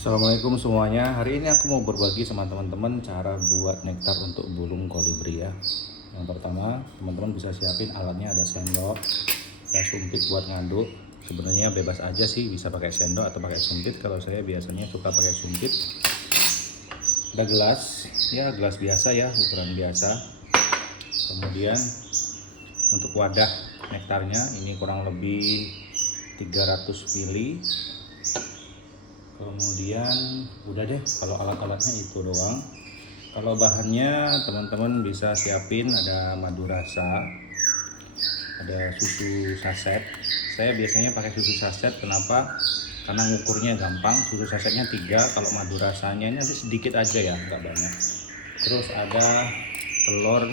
Assalamualaikum semuanya. Hari ini aku mau berbagi sama teman-teman cara buat nektar untuk burung kolibri ya. Yang pertama, teman-teman bisa siapin alatnya, ada sendok, ada sumpit buat ngaduk. Sebenarnya bebas aja sih, bisa pakai sendok atau pakai sumpit. Kalau saya biasanya suka pakai sumpit. Ada gelas, ya gelas biasa ya, ukuran biasa. Kemudian untuk wadah nektarnya ini kurang lebih 300 ml. Kemudian udah deh, kalau alat-alatnya itu doang. Kalau bahannya teman-teman bisa siapin, ada madu rasa, ada susu saset. Saya biasanya pakai susu saset, kenapa? Karena ngukurnya gampang. Susu sasetnya 3, kalau madu rasanya ini nanti sedikit aja ya, nggak banyak. Terus ada telur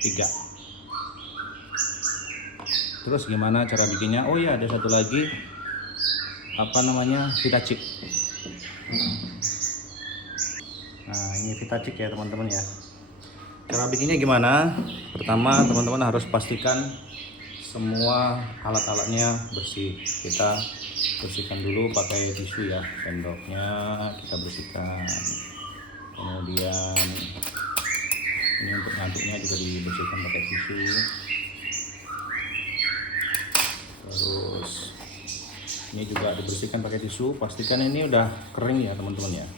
3. Terus gimana cara bikinnya? Oh ya, ada satu lagi, apa namanya, vitacik. Nah, ini vitacik ya teman-teman ya. Cara bikinnya gimana? Pertama, teman-teman harus pastikan semua alat-alatnya bersih. Kita bersihkan dulu pakai tisu ya. Sendoknya kita bersihkan. Kemudian ini untuk ngaduknya juga dibersihkan pakai tisu. Terus ini juga dibersihkan pakai tisu. Pastikan ini udah kering ya teman-teman ya.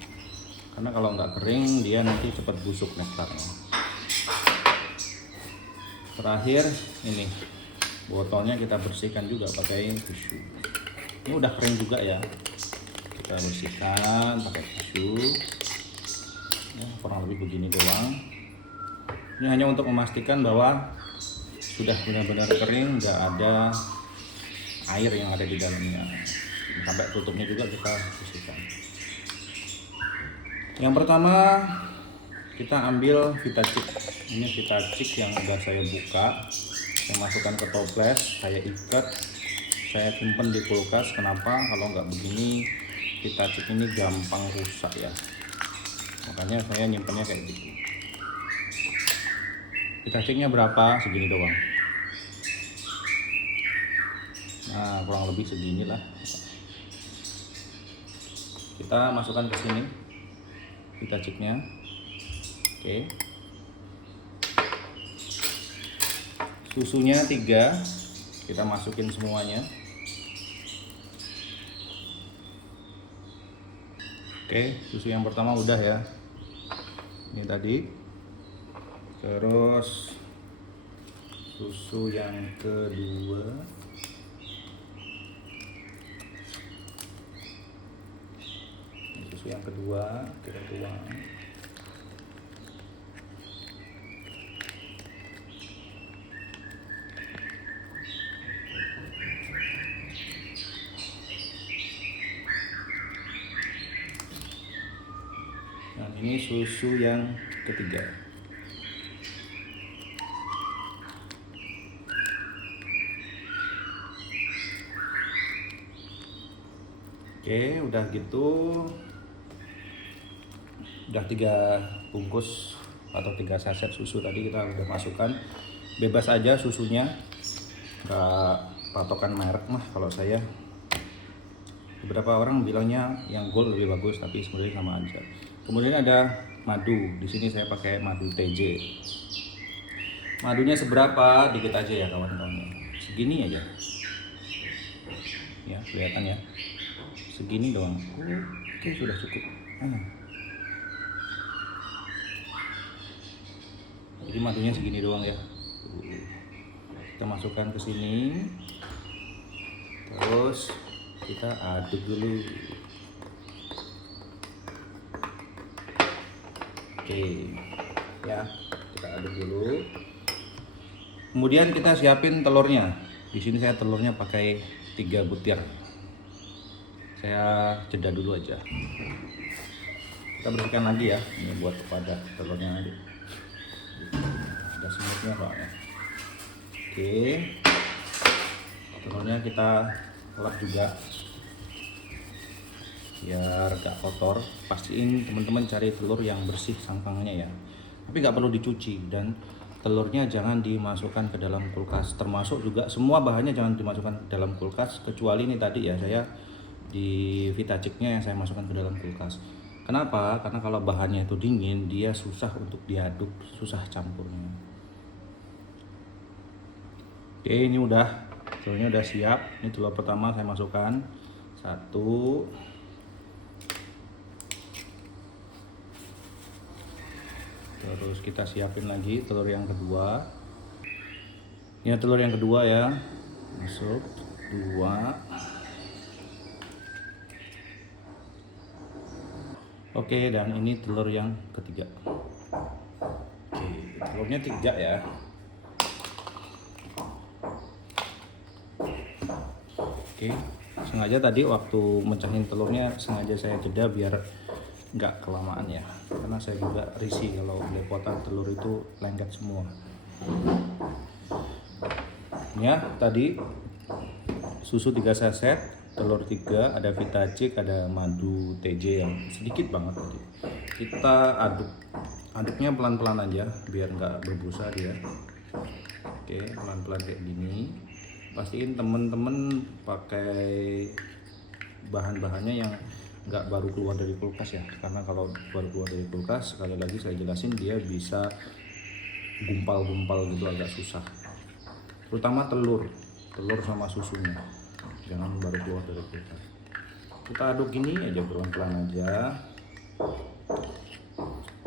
Karena kalau nggak kering dia nanti cepat busuk nektarnya. Terakhir ini botolnya kita bersihkan juga pakai tisu. Ini udah kering juga ya, kita bersihkan pakai tisu ya, kurang lebih begini doang. Ini hanya untuk memastikan bahwa sudah benar-benar kering, nggak ada air yang ada di dalamnya. Sampai tutupnya juga kita bersihkan. Yang pertama kita ambil vitacik. Ini vitacik yang udah saya buka, saya masukkan ke toples, saya ikat, saya simpan di kulkas. Kenapa? Kalau nggak begini vitacik ini gampang rusak ya, makanya saya nyimpannya kayak gitu. Vitaciknya berapa? Segini doang. Nah, kurang lebih segini lah. Kita masukkan ke sini vitaciknya. Oke. Susunya 3, kita masukin semuanya. Oke, susu yang pertama udah ya, ini tadi. Terus susu yang kedua, susu yang kedua kita tuang. Nah, ini susu yang ketiga. Oke, udah gitu. Udah 3 bungkus atau 3 saset susu tadi kita udah masukkan. Bebas aja susunya, nggak patokan merek mah kalau saya. Beberapa orang bilangnya yang gold lebih bagus, tapi sebenarnya sama aja. Kemudian ada madu. Di sini saya pakai madu TJ. Madunya seberapa? Dikit aja ya kawan-kawan. Segini aja. Ya, kelihatan ya. Segini doang. Oke, sudah cukup. Jadi madunya segini doang ya. Kita masukkan ke sini. Terus kita aduk dulu. Oke, ya kita aduk dulu. Kemudian kita siapin telurnya. Di sini saya telurnya pakai 3 butir. Saya jeda dulu aja. Kita bersihkan lagi ya. Ini buat pada telurnya nanti. Ada semutnya soalnya. Oke, telurnya kita lap juga biar gak kotor. Pastiin teman-teman cari telur yang bersih sangkangnya ya, tapi nggak perlu dicuci. Dan telurnya jangan dimasukkan ke dalam kulkas, termasuk juga semua bahannya jangan dimasukkan ke dalam kulkas, kecuali ini tadi ya, saya di Vitaciknya yang saya masukkan ke dalam kulkas. Kenapa? Karena kalau bahannya itu dingin, dia susah untuk diaduk, susah campurnya. Oke, ini telurnya udah siap. Ini telur pertama saya masukkan. 1. Terus kita siapin lagi telur yang kedua. Ini telur yang kedua ya. Masuk 2. Oke, dan ini telur yang ketiga. Oke, telurnya 3 ya. Oke, sengaja tadi waktu mecahin telurnya sengaja saya jeda biar nggak kelamaan ya, karena saya juga risih kalau belepotan telur itu lengket semua. Ya, tadi susu 3 saset, telur 3, ada Vitacik, ada madu TJ yang sedikit banget tadi. Kita aduknya pelan-pelan aja biar nggak berbusa dia. Oke, pelan-pelan kayak gini. Pastiin temen-temen pakai bahan-bahannya yang nggak baru keluar dari kulkas ya, karena kalau baru keluar dari kulkas, sekali lagi saya jelasin, dia bisa gumpal-gumpal gitu, agak susah. Terutama telur sama susunya, jangan baru keluar dari kulkas. Kita aduk gini aja, pelan-pelan aja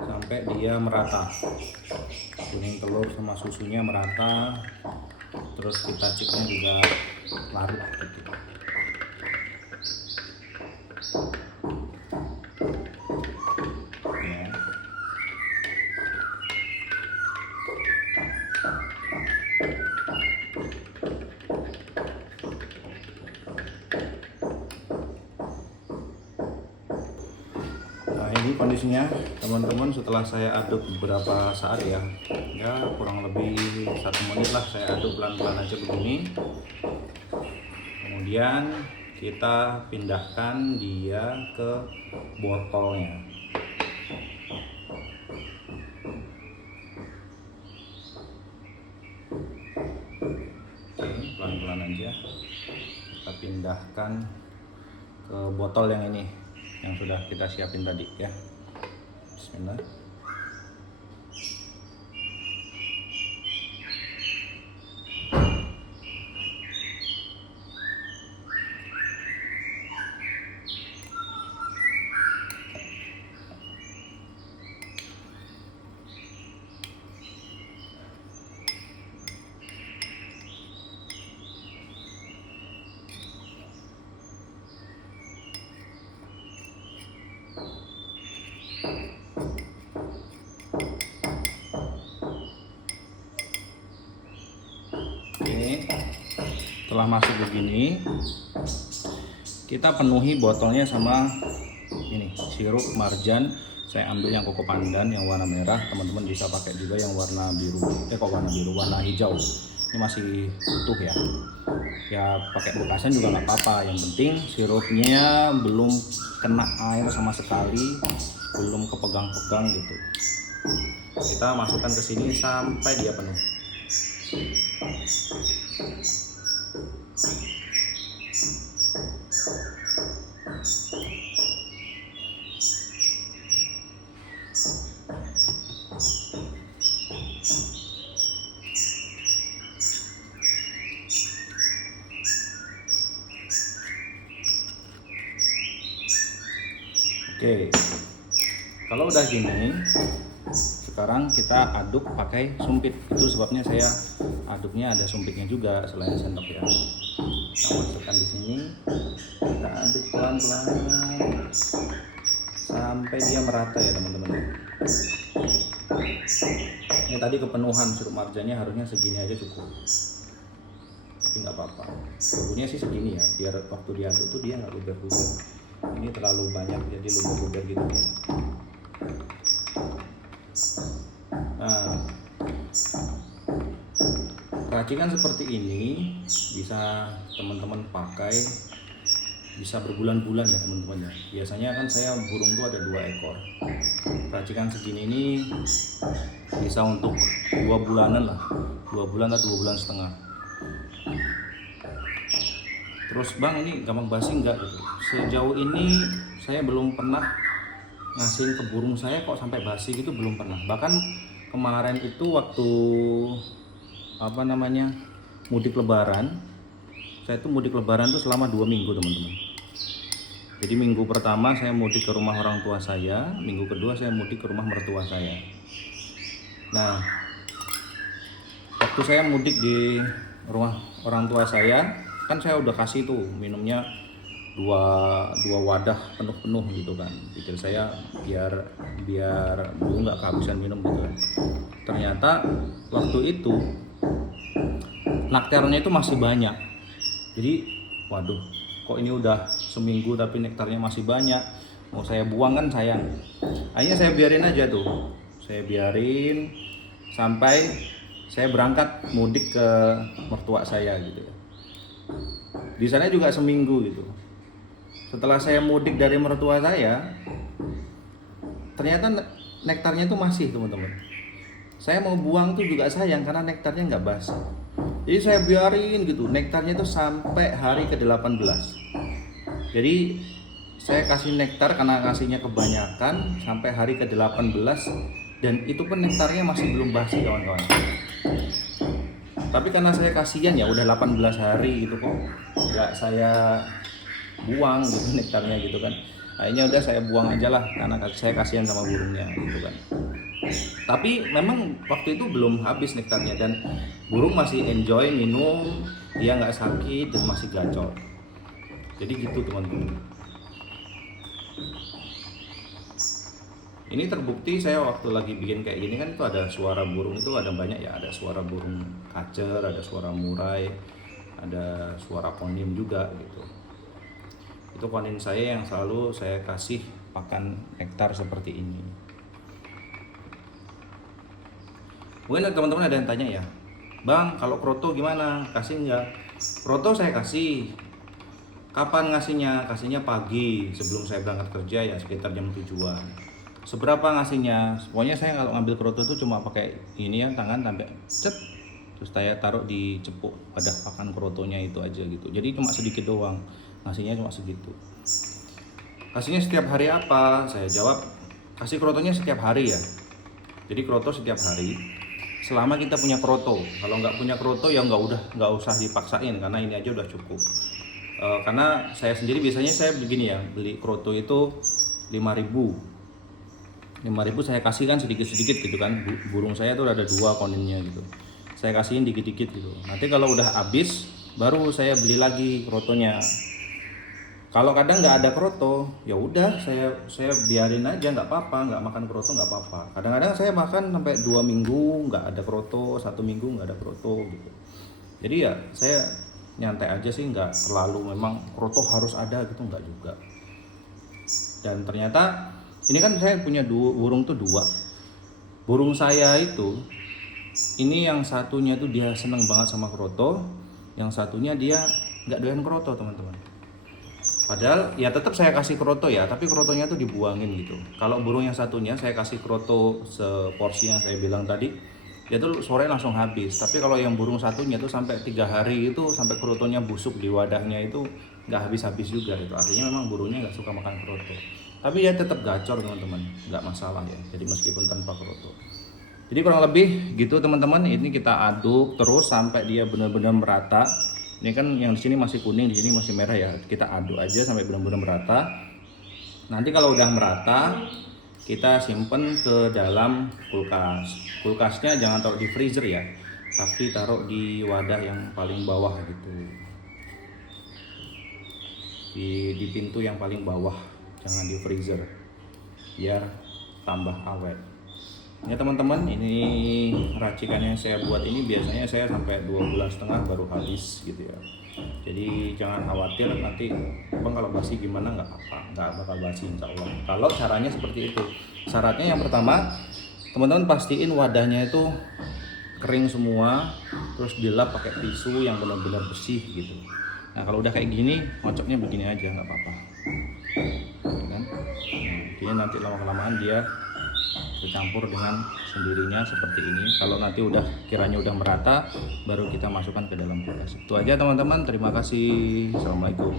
sampai dia merata, kuning telur sama susunya merata, terus Vitaciknya juga larut gitu. Ya. Nah, ini kondisinya teman-teman setelah saya aduk beberapa saat ya kurang lebih 1 menit lah saya aduk pelan-pelan aja begini. Kemudian kita pindahkan dia ke botolnya. Oke, pelan-pelan aja kita pindahkan ke botol yang ini yang sudah kita siapin tadi ya. Bismillah. Oke, setelah masuk begini, kita penuhi botolnya sama ini sirup marjan. Saya ambil yang koko pandan yang warna merah, teman-teman bisa pakai juga yang warna biru. Warna hijau. Ini masih utuh ya. Ya pakai bekasan juga nggak apa-apa. Yang penting sirupnya belum kena air sama sekali, belum kepegang-pegang gitu. Kita masukkan ke sini sampai dia penuh. Oke, kalau udah gini, sekarang kita aduk pakai sumpit. Itu sebabnya saya aduknya ada sumpitnya juga selain sendok ya. Kita masukkan di sini, kita aduk pelan-pelan sampai dia merata ya teman-teman. Ini tadi kepenuhan sirup marjannya harusnya segini aja cukup, tapi nggak apa-apa. Bumbunya sih segini ya, biar waktu diaduk tuh dia nggak luber-luber. Ini terlalu banyak jadi luber-luber gitu ya. Nah, racikan seperti ini bisa teman-teman pakai, bisa berbulan-bulan ya teman-teman ya. Biasanya kan saya burung tuh ada 2 ekor. Racikan segini ini bisa untuk 2 bulanan lah, 2 bulan atau 2 bulan setengah. Terus bang ini gampang basi nggak gitu. Sejauh ini saya belum pernah ngasihin ke burung saya kok sampai basi gitu, belum pernah. Bahkan kemarin itu waktu mudik lebaran, saya tuh mudik lebaran tuh selama 2 minggu teman-teman. Jadi minggu pertama saya mudik ke rumah orang tua saya, minggu kedua saya mudik ke rumah mertua saya. Nah, waktu saya mudik di rumah orang tua saya, kan saya udah kasih tuh minumnya dua wadah penuh gitu kan. Pikir saya biar dulu nggak kehabisan minum gitu kan. Ternyata waktu itu nektarnya itu masih banyak. Jadi waduh, kok ini udah seminggu tapi nektarnya masih banyak, mau saya buang kan sayang. Akhirnya saya biarin aja tuh, saya biarin sampai saya berangkat mudik ke mertua saya gitu ya. Di sana juga seminggu gitu. Setelah saya mudik dari mertua saya, ternyata nektarnya tuh masih teman-teman. Saya mau buang tuh juga sayang karena nektarnya nggak basi. Jadi saya biarin gitu, nektarnya tuh sampai hari ke-18. Jadi saya kasih nektar karena kasihnya kebanyakan sampai hari ke-18, dan itu pun nektarnya masih belum basi kawan-kawan. Tapi karena saya kasihan ya udah 18 hari gitu kok nggak saya buang gitu nektarnya gitu kan. Akhirnya udah saya buang aja lah karena saya kasihan sama burungnya gitu kan. Tapi memang waktu itu belum habis nektarnya dan burung masih enjoy minum, dia nggak sakit dan masih gacor. Jadi gitu teman-teman. Ini terbukti saya waktu lagi bikin kayak gini kan itu ada suara burung, itu ada banyak ya, ada suara burung kacer, ada suara murai, ada suara konin juga gitu. Itu konin saya yang selalu saya kasih pakan nektar seperti ini. Mungkin teman-teman ada yang tanya ya, bang kalau kroto gimana, kasih nggak? Kroto saya kasih. Kapan ngasihnya? Kasihnya pagi sebelum saya berangkat kerja ya, sekitar jam 7-an. Seberapa ngasihnya? Pokoknya saya kalau ngambil kroto itu cuma pakai ini ya, tangan sampai cet, terus saya taruh di cepuk pada pakan krotonya itu aja gitu. Jadi cuma sedikit doang, ngasihnya cuma segitu. Kasihnya setiap hari apa? Saya jawab, kasih krotonya setiap hari ya. Jadi kroto setiap hari selama kita punya kroto. Kalau nggak punya kroto ya nggak usah dipaksain karena ini aja udah cukup. Karena saya sendiri biasanya saya begini ya, beli kroto itu 5.000 saya kasihkan sedikit-sedikit gitu kan. Burung saya tuh ada 2 koninnya gitu, saya kasihin dikit-dikit gitu. Nanti kalau udah habis baru saya beli lagi krotonya. Kalau kadang nggak ada kroto, ya udah saya biarin aja, nggak apa-apa, nggak makan kroto nggak apa-apa. Kadang-kadang saya makan sampai 2 minggu nggak ada kroto, 1 minggu nggak ada kroto gitu. Jadi ya saya nyantai aja sih, nggak terlalu memang kroto harus ada gitu, nggak juga. Dan ternyata ini kan saya punya burung tuh 2. Burung saya itu, ini yang satunya tuh dia seneng banget sama kroto, yang satunya dia nggak doyan kroto teman-teman. Padahal ya tetap saya kasih kroto ya, tapi krotonya tuh dibuangin gitu. Kalau burung yang satunya saya kasih kroto seporsi yang saya bilang tadi, dia tuh sore langsung habis. Tapi kalau yang burung satunya tuh sampai 3 hari itu sampai krotonya busuk di wadahnya itu nggak habis-habis juga gitu. Artinya memang burungnya nggak suka makan kroto. Tapi ya tetap gacor teman-teman, nggak masalah ya. Jadi meskipun tanpa kroto. Jadi kurang lebih gitu teman-teman. Ini kita aduk terus sampai dia benar-benar merata. Ini kan yang di sini masih kuning, di sini masih merah ya. Kita aduk aja sampai benar-benar merata. Nanti kalau udah merata, kita simpen ke dalam kulkas. Kulkasnya jangan taruh di freezer ya, tapi taruh di wadah yang paling bawah gitu. Di pintu yang paling bawah, jangan di freezer, biar tambah awet. Ya teman-teman, ini racikan yang saya buat ini biasanya saya sampai 2,5 bulan baru habis gitu ya. Jadi jangan khawatir nanti bang kalau basi gimana, nggak apa-apa, nggak bakal basi insya Allah. Kalau caranya seperti itu, syaratnya yang pertama teman-teman pastiin wadahnya itu kering semua, terus dilap pakai tisu yang benar-benar bersih gitu. Nah kalau udah kayak gini, ngocoknya begini aja nggak apa-apa kan. Nah, dia nanti lama-kelamaan dia bercampur dengan sendirinya seperti ini. Kalau nanti udah kiranya udah merata, baru kita masukkan ke dalam kulkas. Itu aja teman-teman, terima kasih. Assalamualaikum.